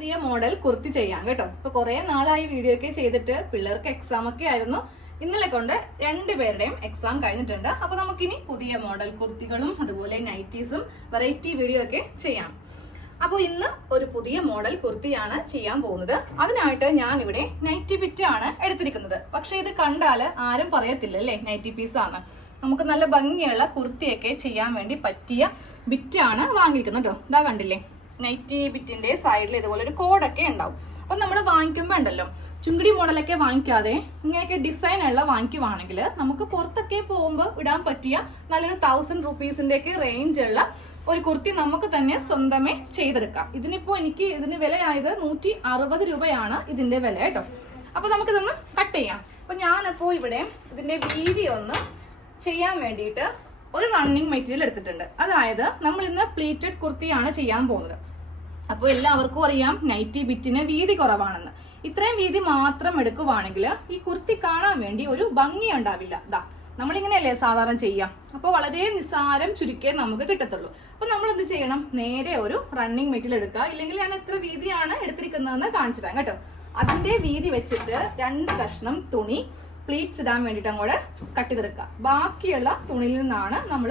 പുതിയ മോഡൽ കുർത്തി ചെയ്യാം കേട്ടോ. ഇപ്പൊ കുറെ നാളായി വീഡിയോ ഒക്കെ ചെയ്തിട്ട് പിള്ളേർക്ക് എക്സാം ഒക്കെ ആയിരുന്നു. ഇന്നലെ കൊണ്ട് രണ്ടുപേരുടെയും എക്സാം കഴിഞ്ഞിട്ടുണ്ട്. അപ്പൊ നമുക്കിനി പുതിയ മോഡൽ കുർത്തികളും അതുപോലെ നൈറ്റീസും വെറൈറ്റി വീഡിയോ ഒക്കെ ചെയ്യാം. അപ്പോൾ ഇന്ന് ഒരു പുതിയ മോഡൽ കുർത്തിയാണ് ചെയ്യാൻ പോകുന്നത്. അതിനായിട്ട് ഞാൻ ഇവിടെ നൈറ്റി ബിറ്റ് ആണ് എടുത്തിരിക്കുന്നത്. പക്ഷെ ഇത് കണ്ടാൽ ആരും പറയത്തില്ല അല്ലേ നൈറ്റി പീസ് ആണ്. നമുക്ക് നല്ല ഭംഗിയുള്ള കുർത്തിയൊക്കെ ചെയ്യാൻ വേണ്ടി പറ്റിയ ബിറ്റാണ് വാങ്ങിയിരിക്കുന്നത് കേട്ടോ. ഇതാ കണ്ടില്ലേ, നൈറ്റി ബിറ്റിന്റെ സൈഡിൽ ഇതുപോലെ ഒരു കോഡൊക്കെ ഉണ്ടാവും. അപ്പൊ നമ്മൾ വാങ്ങിക്കുമ്പോൾ ഉണ്ടല്ലോ, ചുങ്കിടി മോഡലൊക്കെ വാങ്ങിക്കാതെ ഇങ്ങനെയൊക്കെ ഡിസൈൻ ഉള്ള വാങ്ങിക്കുവാണെങ്കിൽ നമുക്ക് പുറത്തൊക്കെ പോകുമ്പോൾ ഇടാൻ പറ്റിയ നല്ലൊരു 1000 റുപ്പീസിന്റെ ഒക്കെ റേഞ്ച് ഉള്ള ഒരു കുർത്തി നമുക്ക് തന്നെ സ്വന്തമേ ചെയ്തെടുക്കാം. ഇതിനിപ്പോ എനിക്ക് ഇതിന് വിലയായത് 160 രൂപയാണ് ഇതിന്റെ വില കേട്ടോ. അപ്പൊ നമുക്കിതൊന്ന് കട്ട് ചെയ്യാം. അപ്പൊ ഞാനപ്പോ ഇവിടെ ഇതിന്റെ വീതി ഒന്ന് ചെയ്യാൻ വേണ്ടിയിട്ട് ഒരു റണ്ണിങ് മെറ്റീരിയൽ എടുത്തിട്ടുണ്ട്. അതായത് നമ്മൾ ഇന്ന് പ്ലീറ്റഡ് കുർത്തിയാണ് ചെയ്യാൻ പോകുന്നത്. അപ്പോൾ എല്ലാവർക്കും അറിയാം നൈറ്റി ബിറ്റിന് വീതി കുറവാണെന്ന്. ഇത്രയും വീതി മാത്രം എടുക്കുവാണെങ്കിൽ ഈ കുർത്തി കാണാൻ വേണ്ടി ഒരു ഭംഗി ഉണ്ടാവില്ല. ദാ നമ്മളിങ്ങനെയല്ലേ സാധാരണ ചെയ്യാം. അപ്പോൾ വളരെ നിസ്സാരം ചുരുക്കേ നമുക്ക് കിട്ടത്തുള്ളൂ. അപ്പൊ നമ്മൾ എന്ത് ചെയ്യണം, നേരെ ഒരു റണ്ണിങ് മെറ്റീരിയൽ എടുക്കുക. ഇല്ലെങ്കിൽ ഞാൻ എത്ര വീതിയാണ് എടുത്തിരിക്കുന്നതെന്ന് കാണിച്ചു തരാം കേട്ടോ. അതിന്റെ വീതി വെച്ചിട്ട് 2 കഷ്ണം തുണി പ്ലീറ്റ്സ് ഇടാൻ വേണ്ടിയിട്ട് അങ്ങോട്ട് കട്ട് ചെയ്തെടുക്കുക. ബാക്കിയുള്ള തുണിയിൽ നിന്നാണ് നമ്മൾ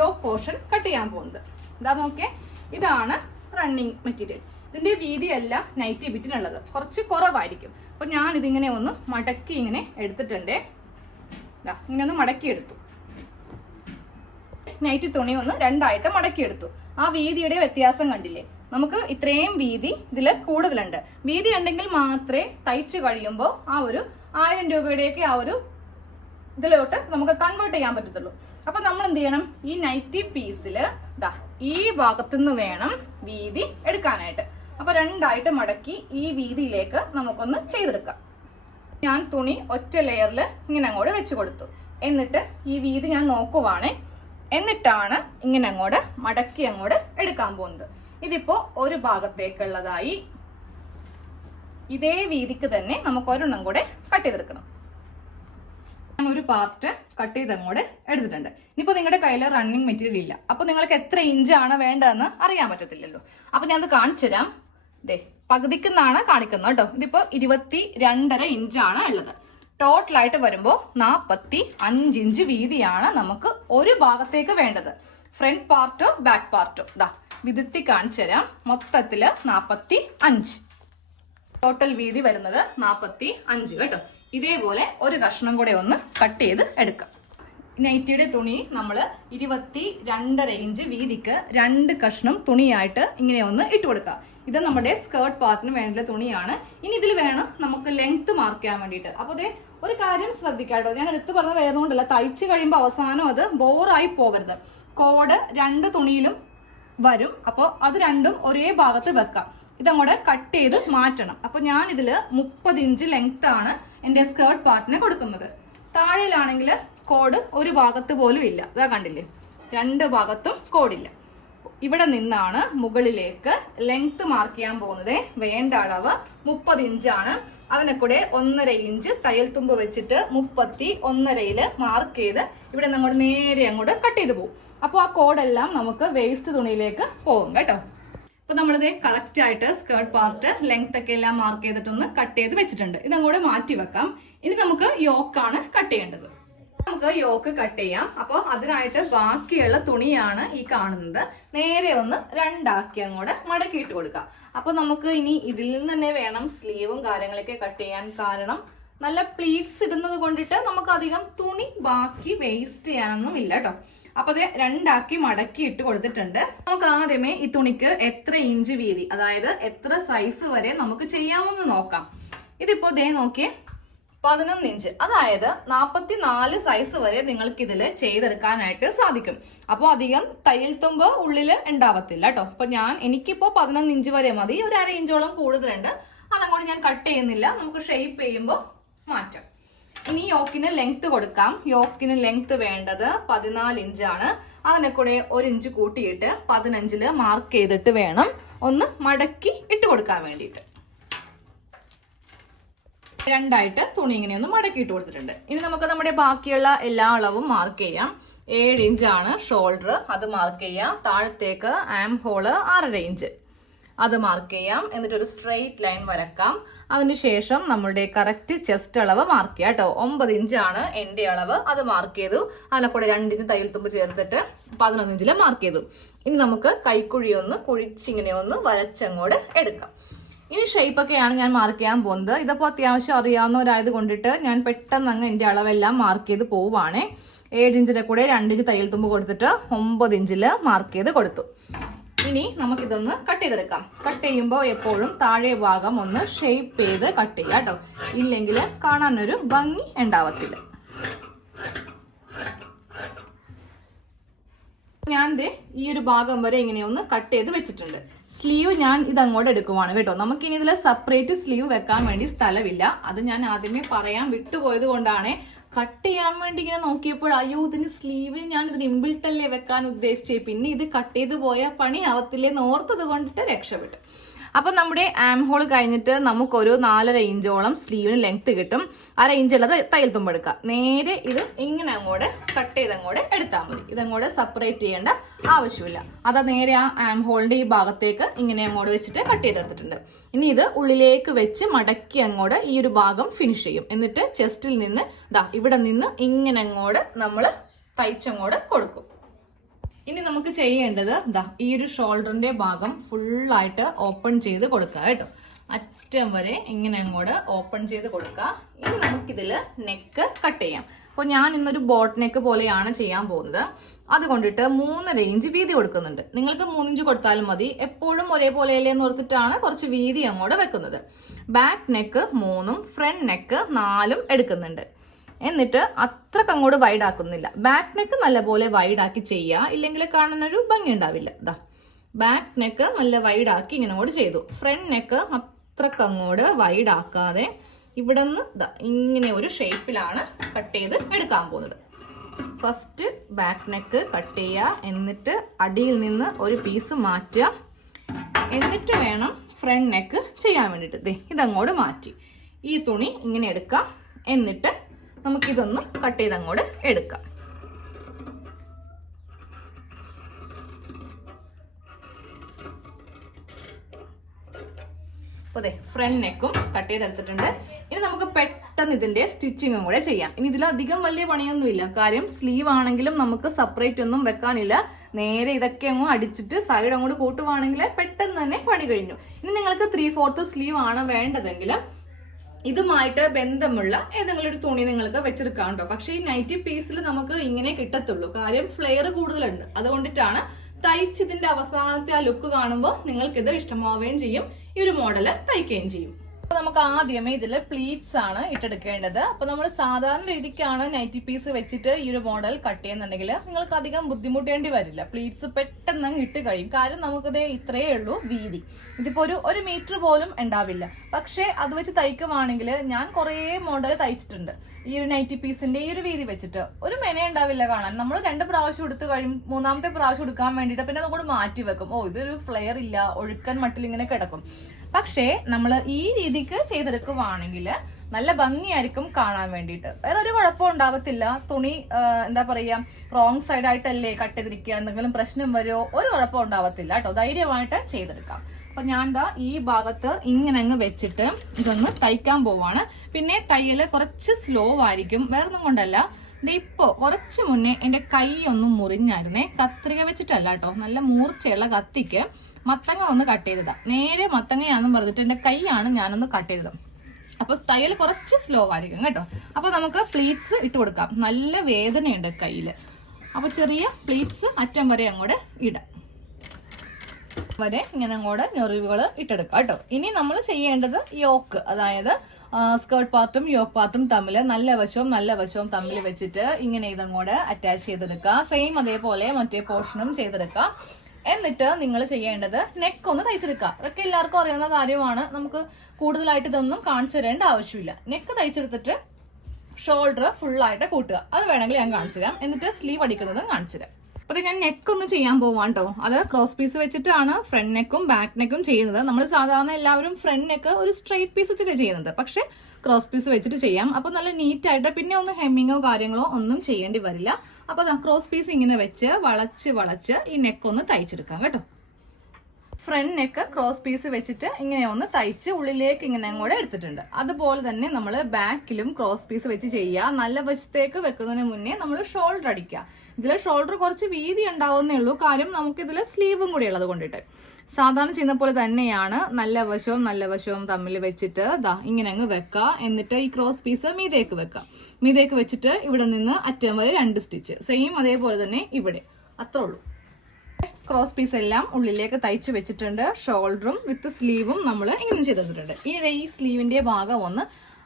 യോക്ക് പോർഷൻ കട്ട് ചെയ്യാൻ പോകുന്നത്. ഇതാ നോക്കേ, ഇതാണ് റണ്ണിങ് മെറ്റീരിയൽ. ഇതിന്റെ വീതിയല്ല നൈറ്റി ബിറ്റിനുള്ളത്, കുറച്ച് കുറവായിരിക്കും. അപ്പൊ ഞാൻ ഇതിങ്ങനെ ഒന്ന് മടക്കി ഇങ്ങനെ എടുത്തിട്ടുണ്ടേ. ഇങ്ങനെ ഒന്ന് മടക്കി എടുത്തു. നൈറ്റി തുണി ഒന്ന് 2ആയിട്ട് മടക്കി എടുത്തു. ആ വീതിയുടെ വ്യത്യാസം കണ്ടില്ലേ? നമുക്ക് ഇത്രയും വീതി ഇതില് കൂടുതലുണ്ട്. വീതി ഉണ്ടെങ്കിൽ മാത്രമേ തയ്ച്ചു കഴിയുമ്പോൾ ആ ഒരു 1000 രൂപയുടെയൊക്കെ ആ ഒരു ഇതിലോട്ട് നമുക്ക് കൺവേർട്ട് ചെയ്യാൻ പറ്റത്തുള്ളൂ. അപ്പൊ നമ്മൾ എന്ത് ചെയ്യണം, ഈ നൈറ്റി പീസില് ഈ ഭാഗത്തു നിന്ന് വേണം വീതി എടുക്കാനായിട്ട്. അപ്പൊ 2ആയിട്ട് മടക്കി ഈ വീതിയിലേക്ക് നമുക്കൊന്ന് ചെയ്തെടുക്കാം. ഞാൻ തുണി ഒറ്റ ലെയറിൽ ഇങ്ങനെ അങ്ങോട്ട് വെച്ച് കൊടുത്തു. എന്നിട്ട് ഈ വീതി ഞാൻ നോക്കുവാണേ. എന്നിട്ടാണ് ഇങ്ങനെ അങ്ങോട്ട് മടക്കി അങ്ങോട്ട് എടുക്കാൻ പോകുന്നത്. ഇതിപ്പോ ഒരു ഭാഗത്തേക്കുള്ളതായി. ഇതേ വീതിക്ക് തന്നെ നമുക്ക് ഒരെണ്ണം കൂടെ കട്ട് ചെയ്തെടുക്കണം. ഞാൻ ഒരു പാർട്ട് കട്ട് ചെയ്ത് അങ്ങോട്ട് എടുത്തിട്ടുണ്ട്. ഇനിയിപ്പോ നിങ്ങളുടെ കയ്യിൽ റണ്ണിങ് മെറ്റീരിയൽ ഇല്ല. അപ്പൊ നിങ്ങൾക്ക് എത്ര ഇഞ്ചാണ് വേണ്ടതെന്ന് അറിയാൻ പറ്റത്തില്ലല്ലോ. അപ്പൊ ഞാൻ അത് കാണിച്ചു തരാം. ദേ പകുതിക്കുന്നാണ് കാണിക്കുന്നത് കേട്ടോ. ഇതിപ്പോ 22.5 ഇഞ്ചാണ് ഉള്ളത്. ടോട്ടലായിട്ട് വരുമ്പോ 45 ഇഞ്ച് വീതിയാണ് നമുക്ക് ഒരു ഭാഗത്തേക്ക് വേണ്ടത്. ഫ്രണ്ട് പാർട്ടോ ബാക്ക് പാർട്ടോ വിധത്തി കാണിച്ചു തരാം. മൊത്തത്തില് 45 ടോട്ടൽ വീതി വരുന്നത് 45 കേട്ടോ. ഇതേപോലെ ഒരു കഷ്ണം കൂടെ ഒന്ന് കട്ട് ചെയ്ത് എടുക്കാം. നൈറ്റിയുടെ തുണി നമ്മൾ 22.5 ഇഞ്ച് വീതിക്ക് 2 കഷ്ണം തുണിയായിട്ട് ഇങ്ങനെ ഒന്ന് ഇട്ട് കൊടുക്കുക. ഇത് നമ്മുടെ സ്കേർട്ട് പാർട്ടിന് വേണ്ട തുണിയാണ്. ഇനി ഇതിൽ വേണം നമുക്ക് ലെങ്ത് മാർക്ക് ചെയ്യാൻ വേണ്ടിയിട്ട്. അപ്പോൾ അതേ ഒരു കാര്യം ശ്രദ്ധിക്കാട്ടോ, ഞാൻ എടുത്തു പറഞ്ഞത് വേറൊന്നുകൊണ്ടല്ല, തയ്ച്ചു കഴിയുമ്പോൾ അവസാനം അത് ബോറായി പോകരുത്. കോഡ് 2 തുണിയിലും വരും. അപ്പോൾ അത് രണ്ടും ഒരേ ഭാഗത്ത് വെക്കാം. ഇതങ്ങോട്ട് കട്ട് ചെയ്ത് മാറ്റണം. അപ്പൊ ഞാൻ ഇതില് 30 ഇഞ്ച് ലെങ്ത് ആണ് എന്റെ സ്കേർട്ട് പാർട്ടിന് കൊടുക്കുന്നത്. താഴെയിലാണെങ്കിൽ കോഡ് ഒരു ഭാഗത്ത് പോലും ഇല്ല. ഇതാ കണ്ടില്ലേ, 2 ഭാഗത്തും കോഡില്ല. ഇവിടെ നിന്നാണ് മുകളിലേക്ക് ലെങ്ത് മാർക്ക് ചെയ്യാൻ പോകുന്നത്. വേണ്ട അളവ് 30 ഇഞ്ചാണ്. അതിനെ കൂടെ 1.5 ഇഞ്ച് തയ്യൽ തുമ്പ് വെച്ചിട്ട് 31.5 മാർക്ക് ചെയ്ത് ഇവിടെ നമ്മൾ നേരെ അങ്ങോട്ട് കട്ട് ചെയ്ത് പോകും. അപ്പോൾ ആ കോഡെല്ലാം നമുക്ക് വേസ്റ്റ് തുണിയിലേക്ക് പോകും കേട്ടോ. അപ്പൊ നമ്മളിത് കറക്റ്റ് ആയിട്ട് സ്കേർട്ട് പാർട്ട് ലെങ്ത് ഒക്കെ എല്ലാം മാർക്ക് ചെയ്തിട്ടൊന്ന് കട്ട് ചെയ്ത് വെച്ചിട്ടുണ്ട്. ഇതങ്ങോട്ട് മാറ്റി വെക്കാം. ഇനി നമുക്ക് യോക്കാണ് കട്ട് ചെയ്യേണ്ടത്. നമുക്ക് യോക്ക് കട്ട് ചെയ്യാം. അപ്പോൾ അതിനായിട്ട് ബാക്കിയുള്ള തുണിയാണ് ഈ കാണുന്നത്. നേരെ ഒന്ന് 2ആക്കി അങ്ങോട്ട് മടക്കിയിട്ട് കൊടുക്കാം. അപ്പൊ നമുക്ക് ഇനി ഇതിൽ നിന്ന് തന്നെ വേണം സ്ലീവും കാര്യങ്ങളൊക്കെ കട്ട് ചെയ്യാൻ. കാരണം നല്ല പ്ലീറ്റ്സ് ഇടുന്നത് കൊണ്ടിട്ട് നമുക്ക് അധികം തുണി ബാക്കി വേസ്റ്റ് ചെയ്യാനൊന്നും ഇല്ല കേട്ടോ. അപ്പൊ അത് 2ആക്കി മടക്കി ഇട്ട് കൊടുത്തിട്ടുണ്ട്. നമുക്ക് ആദ്യമേ ഈ തുണിക്ക് എത്ര ഇഞ്ച് വീതി, അതായത് എത്ര സൈസ് വരെ നമുക്ക് ചെയ്യാമെന്ന് നോക്കാം. ഇതിപ്പോ ദേ നോക്കിയേ, 11 ഇഞ്ച്, അതായത് 44 സൈസ് വരെ നിങ്ങൾക്ക് ഇതിൽ ചെയ്തെടുക്കാനായിട്ട് സാധിക്കും. അപ്പോൾ അധികം തയ്യൽ തുമ്പ് ഉള്ളിൽ ഉണ്ടാവത്തില്ല കേട്ടോ. അപ്പൊ എനിക്കിപ്പോ 11 ഇഞ്ച് വരെ മതി. ഒരു 1/2 ഇഞ്ചോളം കൂടുതലുണ്ട്. അതങ്ങോട്ട് ഞാൻ കട്ട് ചെയ്യുന്നില്ല. നമുക്ക് ഷേപ്പ് ചെയ്യുമ്പോൾ മാറ്റാം. ഇനി യോക്കിന് ലെങ്ത് കൊടുക്കാം. യോക്കിന് ലെങ്ത് വേണ്ടത് 14 ഇഞ്ചാണ്. അതിനെ കൂടെ 1 ഇഞ്ച് കൂട്ടിയിട്ട് 15 മാർക്ക് ചെയ്തിട്ട് വേണം ഒന്ന് മടക്കി ഇട്ട് കൊടുക്കാൻ വേണ്ടിയിട്ട്. 2ആയിട്ട് തുണി ഇങ്ങനെ ഒന്ന് മടക്കി ഇട്ട് കൊടുത്തിട്ടുണ്ട്. ഇനി നമുക്ക് നമ്മുടെ ബാക്കിയുള്ള എല്ലാ അളവും മാർക്ക് ചെയ്യാം. 7 ഇഞ്ചാണ് ഷോൾഡർ, അത് മാർക്ക് ചെയ്യാം. താഴത്തേക്ക് ആം ഹോള് 6.5 ഇഞ്ച്. അത് മാർക്ക് ചെയ്യാം. എന്നിട്ട് ഒരു സ്ട്രെയിറ്റ് ലൈൻ വരക്കാം. അതിനുശേഷം നമ്മുടെ കറക്റ്റ് ചെസ്റ്റ് അളവ് മാർക്ക് ചെയ്യാം കേട്ടോ. 9 ഇഞ്ചാണ് എൻ്റെ അളവ്, അത് മാർക്ക് ചെയ്തു. അതിനെ കൂടെ 2 ഇഞ്ച് തയ്യൽ തുമ്പ് ചേർത്തിട്ട് 11 ഇഞ്ചിൽ മാർക്ക് ചെയ്തു. ഇനി നമുക്ക് കൈക്കുഴി ഒന്ന് കുഴിച്ചിങ്ങനെ ഒന്ന് വരച്ചങ്ങോട്ട് എടുക്കാം. ഇനി ഷേപ്പൊക്കെയാണ് ഞാൻ മാർക്ക് ചെയ്യാൻ പോകുന്നത്. ഇതിപ്പോൾ അത്യാവശ്യം അറിയാവുന്നവരായത് കൊണ്ടിട്ട് ഞാൻ പെട്ടെന്ന് അങ്ങ് എൻ്റെ അളവെല്ലാം മാർക്ക് ചെയ്ത് പോവുകയാണേ. 7 ഇഞ്ചിന്റെ കൂടെ 2 ഇഞ്ച് തയ്യൽ തുമ്പ് കൊടുത്തിട്ട് 9 ഇഞ്ചിൽ മാർക്ക് ചെയ്ത് കൊടുത്തു. ഇനി നമുക്കിതൊന്ന് കട്ട് ചെയ്തെടുക്കാം. കട്ട് ചെയ്യുമ്പോൾ എപ്പോഴും താഴെ ഭാഗം ഒന്ന് ഷേപ്പ് ചെയ്ത് കട്ട് ചെയ്യുക കേട്ടോ, ഇല്ലെങ്കിൽ കാണാനൊരു ഭംഗി ഉണ്ടാവത്തില്ല. ഞാൻ ഈ ഒരു ഭാഗം വരെ ഇങ്ങനെ ഒന്ന് കട്ട് ചെയ്ത് വെച്ചിട്ടുണ്ട്. സ്ലീവ് ഞാൻ ഇതങ്ങോട്ട് എടുക്കുവാണ് കേട്ടോ. നമുക്കിനി ഇതിൽ സെപ്പറേറ്റ് സ്ലീവ് വെക്കാൻ വേണ്ടി സ്ഥലമില്ല. അത് ഞാൻ ആദ്യമേ പറയാൻ വിട്ടുപോയത് കൊണ്ടാണ്. കട്ട് ചെയ്യാൻ വേണ്ടി ഇങ്ങനെ നോക്കിയപ്പോൾ അയ്യോ ഇതിന് സ്ലീവ് ഞാൻ ഇതിന് ഇമ്പിൾട്ടല്ലേ വെക്കാൻ ഉദ്ദേശിച്ചേ, പിന്നെ ഇത് കട്ട് ചെയ്ത് പോയാൽ പണി ആവത്തില്ലേന്ന് ഓർത്തത് കൊണ്ടിട്ട് രക്ഷപ്പെട്ടു. അപ്പം നമ്മുടെ ആം ഹോൾ കഴിഞ്ഞിട്ട് നമുക്കൊരു 4.5 ഇഞ്ചോളം സ്ലീവിന് ലെങ്ത് കിട്ടും. 1/2 ഇഞ്ചുള്ളത് തയ്യൽ തുമ്പ് എടുക്കാം. നേരെ ഇത് ഇങ്ങനെ അങ്ങോട്ട് കട്ട് ചെയ്ത് അങ്ങോട്ട് എടുത്താൽ മതി. ഇതങ്ങോട്ട് സെപ്പറേറ്റ് ചെയ്യേണ്ട ആവശ്യമില്ല. അത് നേരെ ആ ആം ഹോളിന്റെ ഈ ഭാഗത്തേക്ക് ഇങ്ങനെ അങ്ങോട്ട് വെച്ചിട്ട് കട്ട് ചെയ്തെടുത്തിട്ടുണ്ട്. ഇനി ഇത് ഉള്ളിലേക്ക് വെച്ച് മടക്കി അങ്ങോട്ട് ഈ ഒരു ഭാഗം ഫിനിഷ് ചെയ്യും. എന്നിട്ട് ചെസ്റ്റിൽ നിന്ന് ഇവിടെ നിന്ന് ഇങ്ങനെ അങ്ങോട്ട് നമ്മൾ തയ്ച്ചങ്ങോട്ട് കൊടുക്കും. ഇനി നമുക്ക് ചെയ്യേണ്ടത് ഈ ഒരു ഷോൾഡറിന്റെ ഭാഗം ഫുള്ളായിട്ട് ഓപ്പൺ ചെയ്ത് കൊടുക്കുക കേട്ടോ. അറ്റം വരെ ഇങ്ങനെ അങ്ങോട്ട് ഓപ്പൺ ചെയ്ത് കൊടുക്കുക. ഇനി നമുക്കിതിൽ നെക്ക് കട്ട് ചെയ്യാം. അപ്പോൾ ഞാൻ ഇന്നൊരു ബോട്ട് നെക്ക് പോലെയാണ് ചെയ്യാൻ പോകുന്നത്. അതുകൊണ്ടിട്ട് 3.5 ഇഞ്ച് വീതി കൊടുക്കുന്നുണ്ട്. നിങ്ങൾക്ക് 3 ഇഞ്ച് കൊടുത്താലും മതി. എപ്പോഴും ഒരേപോലെയല്ലേ എന്ന് ഓർത്തിട്ടാണ് കുറച്ച് വീതി അങ്ങോട്ട് വെക്കുന്നത്. ബാക്ക് നെക്ക് 3ഉം ഫ്രണ്ട് നെക്ക് 4ഉം എടുക്കുന്നുണ്ട്. എന്നിട്ട് അത്രക്ക് അങ്ങോട്ട് വൈഡ് ആക്കുന്നില്ല. ബാക്ക് നെക്ക് നല്ലപോലെ വൈഡ് ആക്കി ചെയ്യുക, ഇല്ലെങ്കിൽ കാണാനൊരു ഭംഗി ഉണ്ടാവില്ല. ബാക്ക് നെക്ക് നല്ല വൈഡ് ആക്കി ഇങ്ങനെ അങ്ങോട്ട് ചെയ്തു. ഫ്രണ്ട് നെക്ക് അത്രക്ക് അങ്ങോട്ട് വൈഡ് ആക്കാതെ ഇവിടെ നിന്ന് ഇങ്ങനെ ഒരു ഷേപ്പിലാണ് കട്ട് ചെയ്ത് എടുക്കാൻ പോകുന്നത്. ഫസ്റ്റ് ബാക്ക് നെക്ക് കട്ട് ചെയ്യുക, എന്നിട്ട് അടിയിൽ നിന്ന് ഒരു പീസ് മാറ്റുക, എന്നിട്ട് വേണം ഫ്രണ്ട് നെക്ക് ചെയ്യാൻ വേണ്ടിയിട്ട്. ഇതങ്ങോട്ട് മാറ്റി ഈ തുണി ഇങ്ങനെ എടുക്കാം. എന്നിട്ട് നമുക്കിതൊന്ന് കട്ട് ചെയ്ത് അങ്ങോട്ട് എടുക്കാം. അപ്പോൾ ഫ്രണ്ട് നെക്കും കട്ട് ചെയ്തെടുത്തിട്ടുണ്ട്. ഇനി നമുക്ക് പെട്ടെന്ന് ഇതിന്റെ സ്റ്റിച്ചിങ്ങും കൂടെ ചെയ്യാം. ഇനി ഇതിലധികം വലിയ പണിയൊന്നുമില്ല. കാര്യം സ്ലീവ് ആണെങ്കിലും നമുക്ക് സെപ്പറേറ്റ് ഒന്നും വെക്കാനില്ല. നേരെ ഇതൊക്കെ അങ്ങ് അടിച്ചിട്ട് സൈഡ് അങ്ങോട്ട് കൂട്ടുവാണെങ്കിൽ പെട്ടെന്ന് തന്നെ പണി കഴിഞ്ഞു. ഇനി നിങ്ങൾക്ക് 3/4 സ്ലീവ് ആണ് വേണ്ടതെങ്കിൽ ഇതുമായിട്ട് ബന്ധമുള്ള ഏതെങ്കിലും ഒരു തുണി നിങ്ങൾക്ക് വെച്ചെടുക്കാം കേട്ടോ. പക്ഷേ ഈ നൈറ്റി പീസിൽ നമുക്ക് ഇങ്ങനെ കിട്ടത്തുള്ളൂ. കാര്യം ഫ്ലെയർ കൂടുതലുണ്ട്. അതുകൊണ്ടിട്ടാണ് തയ്ച്ചതിന്റെ അവസാനത്തെ ആ ലുക്ക് കാണുമ്പോൾ നിങ്ങൾക്കിത് ഇഷ്ടമാവുകയും ചെയ്യും, ഈ ഒരു മോഡല് തയ്ക്കുകയും ചെയ്യും. അപ്പൊ നമുക്ക് ആദ്യമേ ഇതിൽ പ്ലീറ്റ്സ് ആണ് ഇട്ടെടുക്കേണ്ടത്. അപ്പൊ നമ്മൾ സാധാരണ രീതിക്കാണ് നൈറ്റി പീസ് വെച്ചിട്ട് ഈ ഒരു മോഡൽ കട്ട് ചെയ്യുന്നുണ്ടെങ്കിൽ നിങ്ങൾക്ക് അധികം ബുദ്ധിമുട്ടേണ്ടി വരില്ല. പ്ലീറ്റ്സ് പെട്ടെന്ന് ഇട്ട് കഴിയും. കാര്യം നമുക്കിത് ഇത്രയേ ഉള്ളൂ വീതി. ഇതിപ്പോ ഒരു മീറ്റർ പോലും ഉണ്ടാവില്ല. പക്ഷെ അത് വെച്ച് തയ്ക്കുവാണെങ്കിൽ ഞാൻ കുറേ മോഡൽ തയ്ച്ചിട്ടുണ്ട് ഈ ഒരു നൈറ്റി പീസിന്റെ ഈ ഒരു വീതി വെച്ചിട്ട്. ഒരു മെന ഉണ്ടാവില്ല കാണാൻ. നമ്മൾ 2 പ്രാവശ്യം എടുത്ത് കഴിയും. 3ാമത്തെ പ്രാവശ്യം എടുക്കാൻ വേണ്ടിയിട്ട് പിന്നെ അതുകൂടെ മാറ്റി വെക്കും. ഇതൊരു ഫ്ലെയർ ഇല്ല, ഒഴുക്കൻ മട്ടിൽ ഇങ്ങനെ കിടക്കും. പക്ഷേ നമ്മൾ ഈ രീതിക്ക് ചെയ്തെടുക്കുവാണെങ്കിൽ നല്ല ഭംഗിയായിരിക്കും കാണാൻ വേണ്ടിയിട്ട്. വേറെ ഒരു കുഴപ്പം ഉണ്ടാവത്തില്ല. തുണി എന്താ പറയാ റോങ് സൈഡ് ആയിട്ടല്ലേ കട്ട് ചെയ്തിരിക്കുക, എന്തെങ്കിലും പ്രശ്നം വരുമോ, ഒരു കുഴപ്പം ഉണ്ടാവത്തില്ല കേട്ടോ. ധൈര്യമായിട്ട് ചെയ്തെടുക്കാം. അപ്പൊ ഞാൻ ഈ ഭാഗത്ത് ഇങ്ങനെ അങ്ങ് വെച്ചിട്ട് ഇതൊന്ന് തയ്ക്കാൻ പോവാണ്. പിന്നെ തയ്യല് കുറച്ച് സ്ലോ ആയിരിക്കും, വേറൊന്നും കൊണ്ടല്ല. ഇപ്പോ കുറച്ച് മുന്നേ എന്റെ കൈ ഒന്നും മുറിഞ്ഞായിരുന്നേ. കത്രിക വെച്ചിട്ടല്ല കേട്ടോ, നല്ല മൂർച്ചയുള്ള കത്തിക്ക് മത്തങ്ങ ഒന്ന് കട്ട് ചെയ്തതാ. നേരെ മത്തങ്ങയാണെന്ന് പറഞ്ഞിട്ട് എന്റെ കൈയാണ് ഞാനൊന്ന് കട്ട് ചെയ്തത്. അപ്പൊ തയ്യൽ കുറച്ച് സ്ലോ ആയിരിക്കും കേട്ടോ. അപ്പൊ നമുക്ക് പ്ലീറ്റ്സ് ഇട്ട് കൊടുക്കാം. നല്ല വേദനയുണ്ട് കയ്യില്. അപ്പൊ ചെറിയ പ്ലീറ്റ്സ് അറ്റം വരെ അങ്ങോട്ട് ഇടാം. വരെ ഇങ്ങനെ അങ്ങോട്ട് ഞൊറിവുകൾ ഇട്ടെടുക്കാം കേട്ടോ. ഇനി നമ്മൾ ചെയ്യേണ്ടത് യോക്ക്, അതായത് സ്കേർട്ട് പാർട്ടും യോക്ക് പാർട്ടും തമ്മിൽ നല്ല വശവും തമ്മിൽ വെച്ചിട്ട് ഇങ്ങനെ ഇതങ്ങോട്ട് അറ്റാച്ച് ചെയ്തെടുക്കുക. സെയിം അതേപോലെ മറ്റേ പോർഷനും ചെയ്തെടുക്കുക. എന്നിട്ട് നിങ്ങൾ ചെയ്യേണ്ടത് നെക്ക് ഒന്ന് തയ്ച്ചെടുക്കുക. അതൊക്കെ എല്ലാവർക്കും അറിയാവുന്ന കാര്യമാണ്. നമുക്ക് കൂടുതലായിട്ട് ഇതൊന്നും കാണിച്ചു തരേണ്ട ആവശ്യമില്ല. നെക്ക് തയ്ച്ചെടുത്തിട്ട് ഷോൾഡർ ഫുള്ളായിട്ട് കൂട്ടുക. അത് വേണമെങ്കിൽ ഞാൻ കാണിച്ചു തരാം. എന്നിട്ട് സ്ലീവ് അടിക്കുന്നതും കാണിച്ചു തരാം. അപ്പോൾ ഞാൻ നെക്ക് ഒന്ന് ചെയ്യാൻ പോവാം കേട്ടോ. അത് ക്രോസ് പീസ് വെച്ചിട്ടാണ് ഫ്രണ്ട് നെക്കും ബാക്ക് നെക്കും ചെയ്യുന്നത്. നമ്മൾ സാധാരണ എല്ലാവരും ഫ്രണ്ട് നെക്ക് ഒരു സ്ട്രെയിറ്റ് പീസ് വെച്ചിട്ട് ചെയ്യുന്നത്. പക്ഷെ ക്രോസ് പീസ് വെച്ചിട്ട് ചെയ്യാം. അപ്പോൾ നല്ല നീറ്റായിട്ട് പിന്നെ ഒന്ന് ഹെമ്മിങ്ങോ കാര്യങ്ങളോ ഒന്നും ചെയ്യേണ്ടി വരില്ല. അപ്പോൾ ക്രോസ് പീസ് ഇങ്ങനെ വെച്ച് വളച്ച് ഈ നെക്ക് ഒന്ന് തയ്ച്ചെടുക്കാം കേട്ടോ. ഫ്രണ്ട് നെക്ക് ക്രോസ് പീസ് വെച്ചിട്ട് ഇങ്ങനെ ഒന്ന് തയ്ച്ച് ഉള്ളിലേക്ക് ഇങ്ങനെ അങ്ങോട്ട് എടുത്തിട്ടുണ്ട്. അതുപോലെ തന്നെ നമ്മൾ ബാക്കിലും ക്രോസ് പീസ് വെച്ച് ചെയ്യുക. നല്ല വശത്തേക്ക് വെക്കുന്നതിന് മുന്നേ നമ്മൾ ഷോൾഡർ അടിക്കുക. ഇതിൽ ഷോൾഡർ കുറച്ച് വീതി ഉണ്ടാവുന്നേ ഉള്ളൂ, കാര്യം നമുക്ക് ഇതിൽ സ്ലീവും കൂടി ഉള്ളത് കൊണ്ടിട്ട്. സാധാരണ ചെയ്യുന്ന പോലെ തന്നെയാണ് നല്ല വശവും തമ്മിൽ വെച്ചിട്ട് ഇങ്ങനെ അങ്ങ് വെക്കുക. എന്നിട്ട് ഈ ക്രോസ് പീസ് മീതേക്ക് വെച്ചിട്ട് ഇവിടെ നിന്ന് അറ്റം വരെ 2 സ്റ്റിച്ച് സെയിം അതേപോലെ തന്നെ ഇവിടെ. അത്രേ ഉള്ളൂ. ക്രോസ് പീസ് എല്ലാം ഉള്ളിലേക്ക് തയ്ച്ച് വെച്ചിട്ടുണ്ട്. ഷോൾഡറും വിത്ത് സ്ലീവും നമ്മൾ ഇങ്ങനെ ചെയ്തിട്ടുണ്ട്. ഇനി ഈ സ്ലീവിന്റെ ഭാഗം ഒന്ന്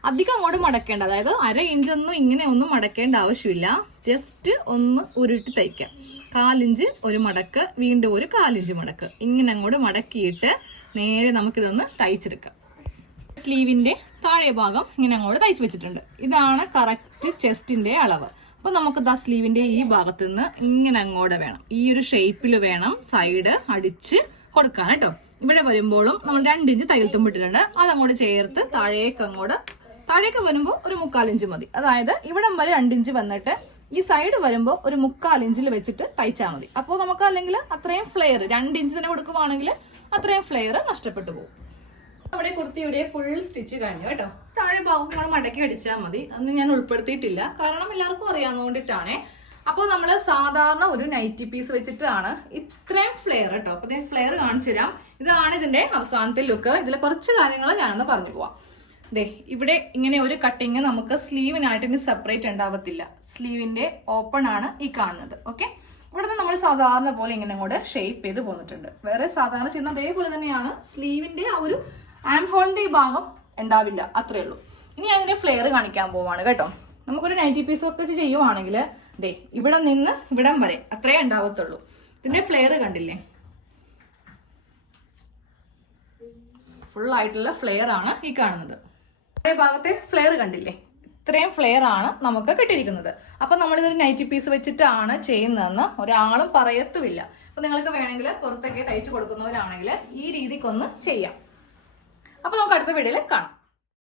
അധികം അങ്ങോട്ട് മടക്കേണ്ട, അതായത് 1/2 ഇഞ്ചൊന്നും ഇങ്ങനെ ഒന്നും മടക്കേണ്ട ആവശ്യമില്ല. ജസ്റ്റ് ഒന്ന് ഉരുട്ടി തയ്ക്കാം. 1/4 ഇഞ്ച് ഒരു മടക്ക്, വീണ്ടും ഒരു 1/4 ഇഞ്ച് മടക്ക്, ഇങ്ങനെ അങ്ങോട്ട് മടക്കിയിട്ട് നേരെ നമുക്കിതൊന്ന് തയ്ച്ചെടുക്കാം. സ്ലീവിന്റെ താഴെ ഭാഗം ഇങ്ങനെ അങ്ങോട്ട് തയ്ച്ച് വെച്ചിട്ടുണ്ട്. ഇതാണ് കറക്റ്റ് ചെസ്റ്റിന്റെ അളവ്. അപ്പൊ നമുക്ക് സ്ലീവിന്റെ ഈ ഭാഗത്ത് നിന്ന് ഇങ്ങനെ അങ്ങോട്ട് വേണം, ഈ ഒരു ഷേപ്പിൽ വേണം സൈഡ് അടിച്ച് കൊടുക്കാൻ കേട്ടോ. ഇവിടെ വരുമ്പോഴും നമ്മൾ 2 ഇഞ്ച് തയ്യൽ തുമ്പിട്ടിട്ടുണ്ട്, അതങ്ങോട്ട് ചേർത്ത് താഴേക്ക് വരുമ്പോൾ ഒരു 3/4 ഇഞ്ച് മതി. അതായത് ഇവിടം വരെ 2 ഇഞ്ച് വന്നിട്ട് ഈ സൈഡ് വരുമ്പോൾ ഒരു 3/4 ഇഞ്ചിൽ വെച്ചിട്ട് തയ്ച്ചാൽ മതി. അപ്പോൾ നമുക്ക് അല്ലെങ്കിൽ അത്രയും ഫ്ലെയർ 2 ഇഞ്ച് തന്നെ കൊടുക്കുവാണെങ്കിൽ അത്രയും ഫ്ലെയർ നഷ്ടപ്പെട്ടു പോകും. നമ്മുടെ കുർത്തിയുടെ ഫുൾ സ്റ്റിച്ച് കഴിഞ്ഞു കേട്ടോ. താഴെ ഭാഗം നമ്മൾ മടക്കി അടിച്ചാൽ മതി. അന്ന് ഞാൻ ഉൾപ്പെടുത്തിയിട്ടില്ല, കാരണം എല്ലാവർക്കും അറിയാവുന്നതുകൊണ്ടിട്ടാണ്. അപ്പോൾ നമ്മൾ സാധാരണ ഒരു നൈറ്റി പീസ് വെച്ചിട്ടാണ് ഇത്രയും ഫ്ലെയർ കേട്ടോ. അപ്പൊ ഞാൻ ഫ്ലെയർ കാണിച്ചു തരാം. ഇതാണ് ഇതിന്റെ അവസാനത്തെ ലുക്ക്. ഇതിൽ കുറച്ച് കാര്യങ്ങൾ ഞാനൊന്ന് പറഞ്ഞു പോവാം. ഇവിടെ ഇങ്ങനെ ഒരു കട്ടിങ് നമുക്ക് സ്ലീവിനായിട്ട് ഇനി സെപ്പറേറ്റ് ഉണ്ടാവത്തില്ല. സ്ലീവിന്റെ ഓപ്പൺ ആണ് ഈ കാണുന്നത്. ഓക്കെ, ഇവിടുന്ന് നമ്മൾ സാധാരണ പോലെ ഇങ്ങനെ അങ്ങോട്ട് ഷേപ്പ് ചെയ്ത് പോന്നിട്ടുണ്ട്. വേറെ സാധാരണ ചെയ്യുന്ന അതേപോലെ തന്നെയാണ്. സ്ലീവിന്റെ ആ ഒരു ആം ഹോളിന്റെ ഈ ഭാഗം ഉണ്ടാവില്ല, അത്രേ ഉള്ളൂ. ഇനി അതിന്റെ ഫ്ലെയർ കാണിക്കാൻ പോവാണ് കേട്ടോ. നമുക്കൊരു നൈറ്റി പീസ് ഒക്കെ ചെയ്യുവാണെങ്കിൽ ഇവിടെ നിന്ന് ഇവിടം വരെ അത്രേ ഉണ്ടാവത്തുള്ളൂ. ഇതിന്റെ ഫ്ലെയർ കണ്ടില്ലേ, ഫുൾ ആയിട്ടുള്ള ഫ്ലെയർ ആണ് ഈ കാണുന്നത്. ഭാഗത്തെ ഫ്ലെയർ കണ്ടില്ലേ, ഇത്രയും ഫ്ലെയർ ആണ് നമുക്ക് കിട്ടിയിരിക്കുന്നത്. അപ്പൊ നമ്മളിതൊരു നൈറ്റി പീസ് വെച്ചിട്ടാണ് ചെയ്യുന്നതെന്ന് ഒരാളും പറയത്തുമില്ല. അപ്പൊ നിങ്ങൾക്ക് വേണമെങ്കിൽ പുറത്തൊക്കെ തയ്ച്ചു കൊടുക്കുന്നവരാണെങ്കിൽ ഈ രീതിക്കൊന്ന് ചെയ്യാം. അപ്പൊ നമുക്ക് അടുത്ത വീഡിയോയിൽ കാണാം.